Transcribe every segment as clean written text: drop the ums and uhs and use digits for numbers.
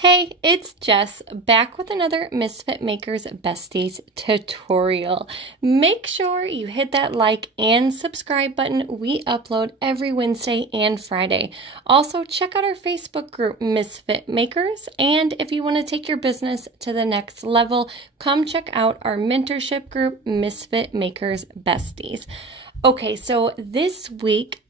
Hey, it's Jess, back with another Misfit Makers Besties tutorial. Make sure you hit that like and subscribe button. We upload every Wednesday and Friday. Also, check out our Facebook group, Misfit Makers. And if you want to take your business to the next level, come check out our mentorship group, Misfit Makers Besties. Okay, so this week,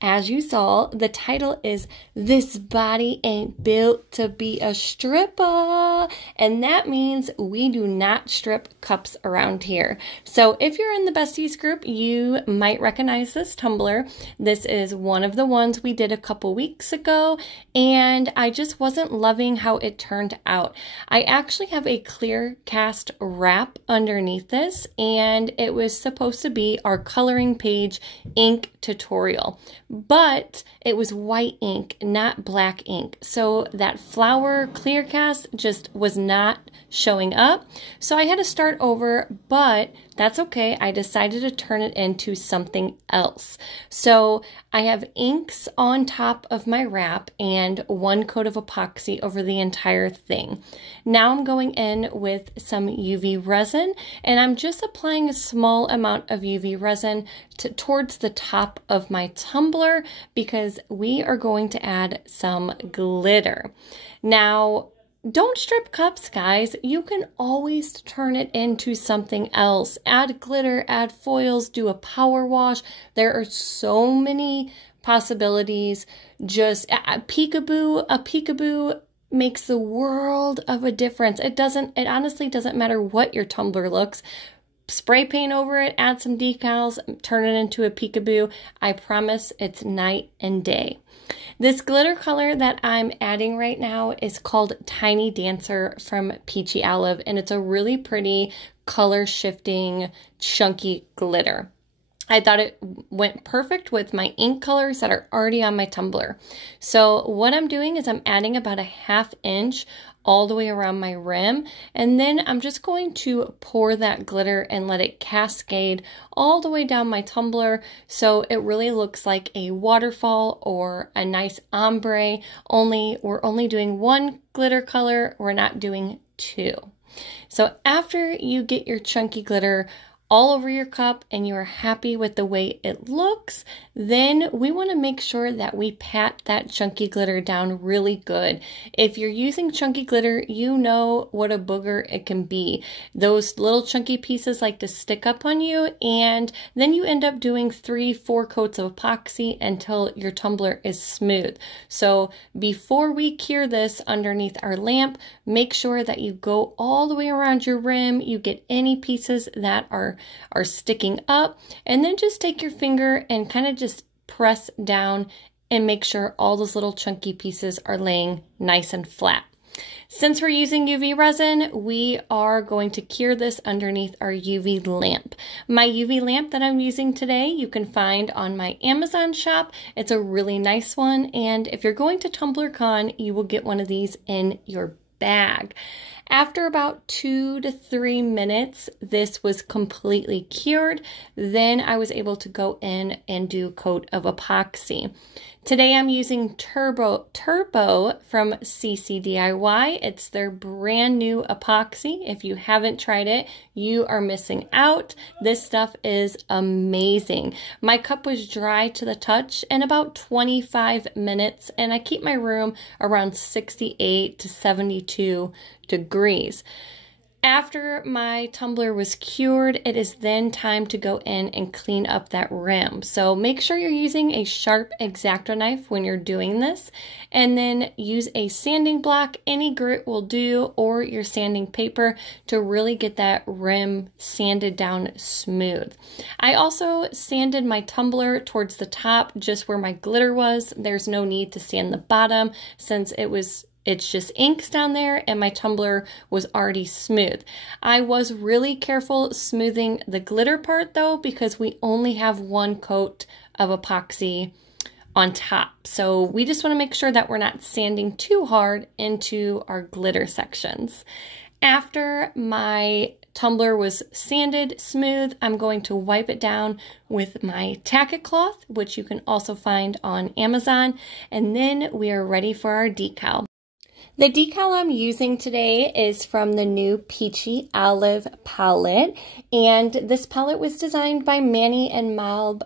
as you saw, the title is This Body Ain't Built to Be a Stripper. And that means we do not strip cups around here. So if you're in the Besties group, you might recognize this tumbler. This is one of the ones we did a couple weeks ago, and I just wasn't loving how it turned out. I actually have a clear cast wrap underneath this, and it was supposed to be our coloring page ink tutorial, but it was white ink, not black ink. So that flower clear cast just was not showing up. So I had to start over, but that's okay. I decided to turn it into something else. So I have inks on top of my wrap and one coat of epoxy over the entire thing. Now I'm going in with some UV resin, and I'm just applying a small amount of UV resin towards the top of my tumbler because we are going to add some glitter. Now, don't strip cups, guys. You can always turn it into something else. Add glitter, add foils, do a power wash. There are so many possibilities. Just a peekaboo makes the world of a difference. It honestly doesn't matter what your tumbler looks. Spray paint over it, add some decals, turn it into a peekaboo. I promise it's night and day. This glitter color that I'm adding right now is called Tiny Dancer from Peachy Olive, and it's a really pretty color shifting chunky glitter. I thought it went perfect with my ink colors that are already on my tumbler. So what I'm doing is I'm adding about a 1/2 inch all the way around my rim, and then I'm just going to pour that glitter and let it cascade all the way down my tumbler so it really looks like a waterfall or a nice ombre, only we're only doing one glitter color, we're not doing two. So after you get your chunky glitter all over your cup and you're happy with the way it looks, then we want to make sure that we pat that chunky glitter down really good. If you're using chunky glitter, you know what a booger it can be. Those little chunky pieces like to stick up on you, and then you end up doing 3-4 coats of epoxy until your tumbler is smooth. So before we cure this underneath our lamp, make sure that you go all the way around your rim, you get any pieces that are sticking up, and then just take your finger and kind of just press down and make sure all those little chunky pieces are laying nice and flat. Since we're using UV resin, we are going to cure this underneath our UV lamp. My UV lamp that I'm using today, you can find on my Amazon shop. It's a really nice one, and if you're going to TumblerCon, you will get one of these in your bag. After about 2 to 3 minutes, this was completely cured. Then I was able to go in and do a coat of epoxy. Today I'm using Turbo from CCDIY. It's their brand new epoxy. If you haven't tried it, you are missing out. This stuff is amazing. My cup was dry to the touch in about 25 minutes, and I keep my room around 68 to 72 degrees. After my tumbler was cured, it is then time to go in and clean up that rim. So make sure you're using a sharp X-Acto knife when you're doing this, and then use a sanding block. Any grit will do, or your sanding paper, to really get that rim sanded down smooth. I also sanded my tumbler towards the top, just where my glitter was. There's no need to sand the bottom since it's just inks down there and my tumbler was already smooth. I was really careful smoothing the glitter part though, because we only have one coat of epoxy on top. So we just want to make sure that we're not sanding too hard into our glitter sections. After my tumbler was sanded smooth, I'm going to wipe it down with my tacket cloth, which you can also find on Amazon, and then we are ready for our decal. The decal I'm using today is from the new Peachy Olive palette, and this palette was designed by Manny and Mal.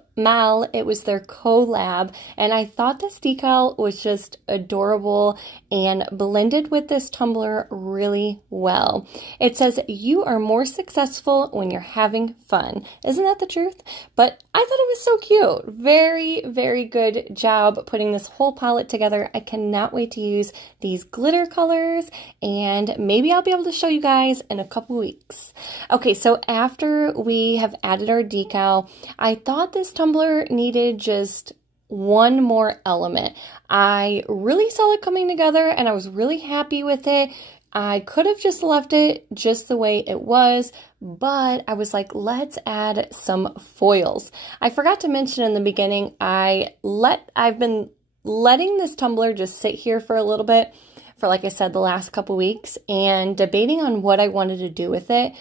It was their collab, and I thought this decal was just adorable and blended with this tumbler really well. It says, "You are more successful when you're having fun." Isn't that the truth? But I thought it was so cute. Very, very good job putting this whole palette together. I cannot wait to use these glitter colors, and maybe I'll be able to show you guys in a couple weeks. Okay, so after we have added our decal, I thought this tumbler needed just one more element. I really saw it coming together and I was really happy with it. I could have just left it just the way it was, but I was like, let's add some foils. I forgot to mention in the beginning, I've been letting this tumbler just sit here for a little bit, for like I said, the last couple weeks, and debating on what I wanted to do with it.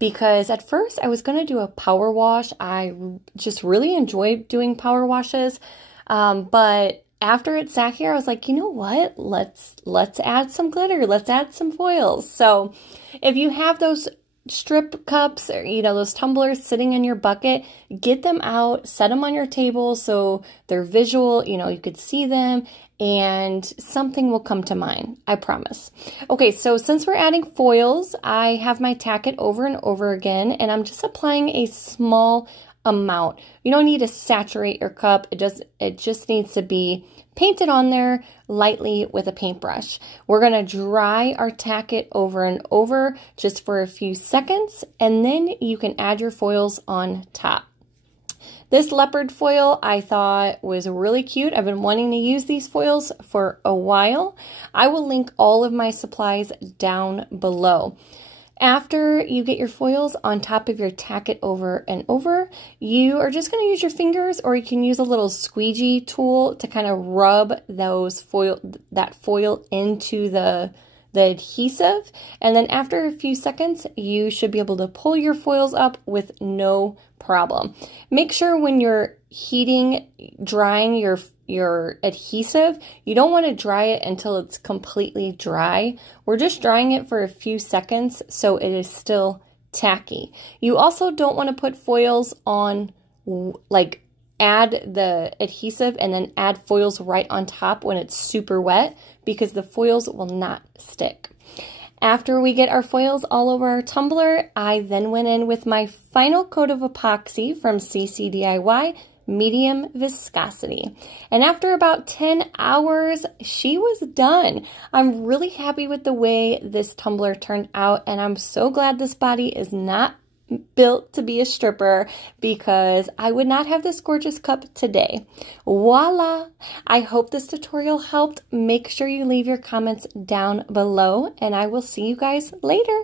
Because at first I was going to do a power wash. I just really enjoy doing power washes. But after it sat here, I was like, you know what? Let's add some glitter. Let's add some foils. So if you have those strip cups or, you know, those tumblers sitting in your bucket, get them out, set them on your table so they're visual, you know, you could see them, and something will come to mind, I promise. Okay, so since we're adding foils, I have my tack it over and over again, and I'm just applying a small amount. You don't need to saturate your cup. It just needs to be painted on there lightly with a paintbrush. We're going to dry our tack it over and over just for a few seconds, and then you can add your foils on top. This leopard foil I thought was really cute. I've been wanting to use these foils for a while. I will link all of my supplies down below. After you get your foils on top of your tack it over and over, you are just going to use your fingers, or you can use a little squeegee tool to kind of rub that foil into the adhesive. And then after a few seconds, you should be able to pull your foils up with no problem. Make sure when you're drying your adhesive, you don't want to dry it until it's completely dry. We're just drying it for a few seconds so it is still tacky. You also don't want to put foils on, like add the adhesive and then add foils right on top when it's super wet, because the foils will not stick. After we get our foils all over our tumbler, I then went in with my final coat of epoxy from CCDIY, medium viscosity. And after about 10 hours, she was done. I'm really happy with the way this tumbler turned out, and I'm so glad this body is not built to be a stripper, because I would not have this gorgeous cup today. Voila! I hope this tutorial helped. Make sure you leave your comments down below, and I will see you guys later.